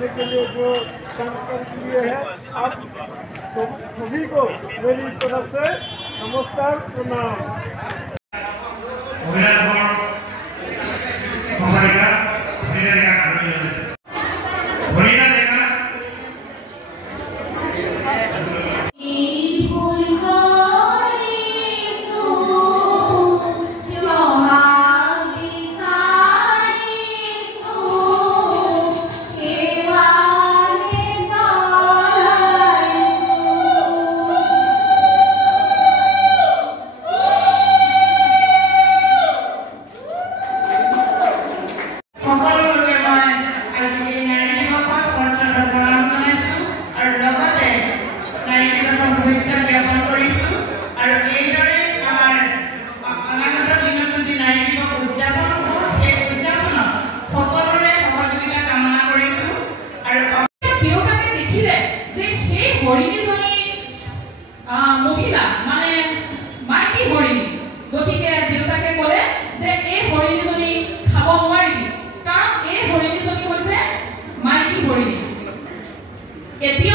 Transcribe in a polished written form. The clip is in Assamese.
करने के लिए जो जानकारी दिए हैं, आप सभी को मेरी तरफ से नमस्कार प्रणाम। মহিলা মানে মাইকী হৰিণী গতিকে দেউতাকে ক'লে যে এই হৰিণীজনী খাব নোৱাৰিবি কাৰণ এই হৰিণীজনী হৈছে মাইকী হৰিণী। এতিয়া